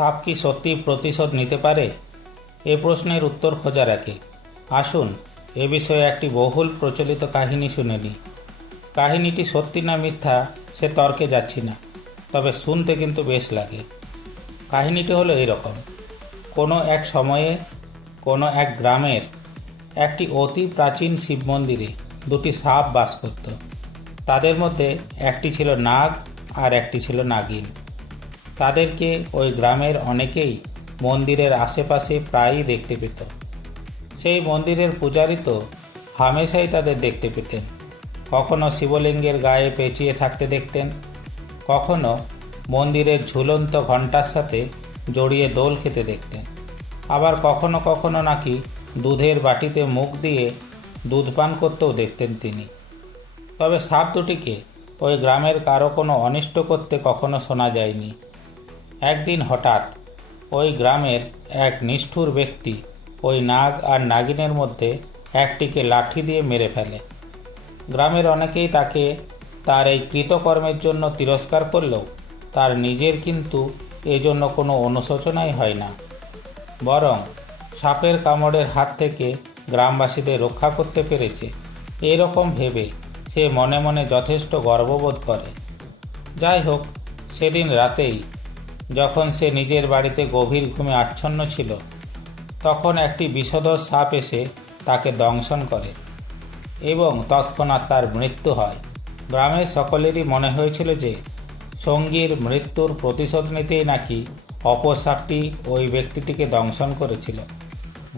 সাপ কি সত্যি প্রতিশোধ নিতে পারে? এ প্রশ্নের উত্তর খোঁজার আগে আসুন এ বিষয়ে একটি বহুল প্রচলিত কাহিনী শুনে নিই। কাহিনীটি সত্যি না মিথ্যা সে তর্কে যাচ্ছি না, তবে শুনতে কিন্তু বেশ লাগে। কাহিনীটি হলো এরকম: কোনো এক সময়ে কোনো এক গ্রামের একটি অতি প্রাচীন শিব মন্দিরে দুটি সাপ বাস করত। তাদের মধ্যে একটি ছিল নাগ আর একটি ছিল নাগিন। তাদেরকে ওই গ্রামের অনেকেই মন্দিরের আশেপাশে প্রায়ই দেখতে পেত। সেই মন্দিরের পূজারী তো হামেশাই তাদের দেখতে পেতেন। কখনো শিবলিঙ্গের গায়ে পেঁচিয়ে থাকতে দেখতেন, কখনো মন্দিরের ঝুলন্ত ঘণ্টার সাথে জড়িয়ে দোল খেতে দেখতেন, আবার কখনো কখনো নাকি দুধের বাটিতে মুখ দিয়ে দুধ পান করতেও দেখতেন তিনি। তবে সাপ দুটিকে ওই গ্রামের কারো কোনো অনিষ্ট করতে কখনো শোনা যায়নি। একদিন হঠাৎ ওই গ্রামের এক নিষ্ঠুর ব্যক্তি ওই নাগ আর নাগিনের মধ্যে একটিকে লাঠি দিয়ে মেরে ফেলে। গ্রামের অনেকেই তাকে তার এই কৃতকর্মের জন্য তিরস্কার করলেও তার নিজের কিন্তু এজন্য কোনো অনুশোচনাই হয় না। বরং সাপের কামড়ের হাত থেকে গ্রামবাসীদের রক্ষা করতে পেরেছে এরকম ভেবে সে মনে মনে যথেষ্ট গর্ববোধ করে। যাই হোক, সেদিন রাতেই যখন সে নিজের বাড়িতে গভীর ঘুমে আচ্ছন্ন ছিল, তখন একটি বিষধর সাপ এসে তাকে দংশন করে এবং তৎক্ষণাৎ তার মৃত্যু হয়। গ্রামের সকলেরই মনে হয়েছিল যে সঙ্গীর মৃত্যুর প্রতিশোধ নিতেই নাকি অপর সাপটি ওই ব্যক্তিটিকে দংশন করেছিল।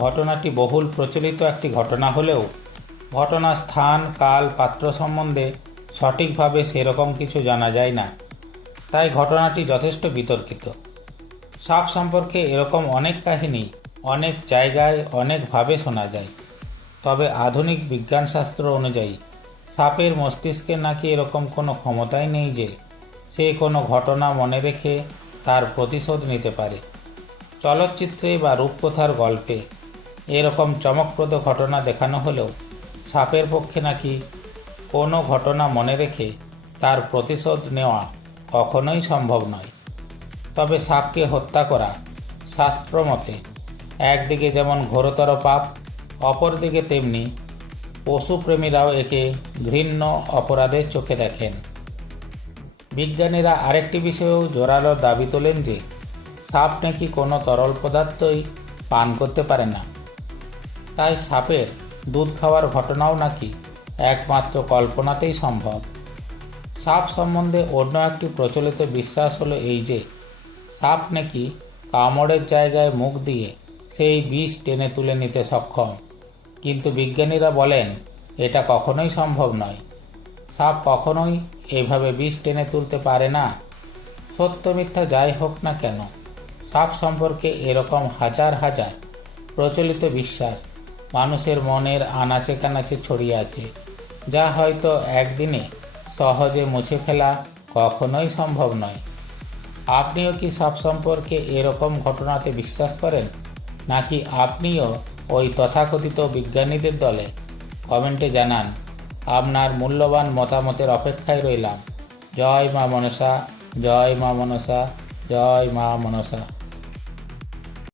ঘটনাটি বহুল প্রচলিত একটি ঘটনা হলেও ঘটনার স্থান, কাল, পাত্র সম্বন্ধে সঠিকভাবে সেরকম কিছু জানা যায় না, তাই ঘটনাটি যথেষ্ট বিতর্কিত। সাপ সম্পর্কে এরকম অনেক কাহিনী অনেক জায়গায় অনেকভাবে শোনা যায়। তবে আধুনিক বিজ্ঞানশাস্ত্র অনুযায়ী সাপের মস্তিষ্কে নাকি এরকম কোনো ক্ষমতাই নেই যে সে কোনো ঘটনা মনে রেখে তার প্রতিশোধ নিতে পারে। চলচ্চিত্রে বা রূপকথার গল্পে এরকম চমকপ্রদ ঘটনা দেখানো হলেও সাপের পক্ষে নাকি কোনো ঘটনা মনে রেখে তার প্রতিশোধ নেওয়া কখনোই সম্ভব নয়। তবে সাপকে হত্যা করা শাস্ত্রমতে একদিকে যেমন ঘোরতর পাপ, অপরদিকে তেমনি পশুপ্রেমীরাও একে ঘৃণ্য অপরাধের চোখে দেখেন। বিজ্ঞানীরা আরেকটি বিষয়েও জোরালো দাবি তোলেন যে সাপ নাকি কোনো তরল পদার্থই পান করতে পারে না, তাই সাপের দুধ খাওয়ার ঘটনাও নাকি একমাত্র কল্পনাতেই সম্ভব। সাপ সম্বন্ধে অন্য একটি প্রচলিত বিশ্বাস হলো এই যে সাপ নাকি কামড়ের জায়গায় মুখ দিয়ে সেই বিষ টেনে তুলে নিতে সক্ষম, কিন্তু বিজ্ঞানীরা বলেন এটা কখনোই সম্ভব নয়। সাপ কখনোই এইভাবে বিষ টেনে তুলতে পারে না। সত্য মিথ্যা যাই হোক না কেন, সাপ সম্পর্কে এরকম হাজার হাজার প্রচলিত বিশ্বাস মানুষের মনের আনাচে কানাচে ছড়িয়ে আছে, যা হয়তো একদিনে সহজে মুছে ফেলা কখনোই সম্ভব নয়। আপনিও কি সাপ সম্পর্কে এরকম ঘটনাতে বিশ্বাস করেন, নাকি আপনিও ওই তথাকথিত বিজ্ঞানীদের দলে? কমেন্টে জানান। আপনার মূল্যবান মতামতের অপেক্ষায় রইলাম। জয় মা মনসা, জয় মা মনসা, জয় মা মনসা।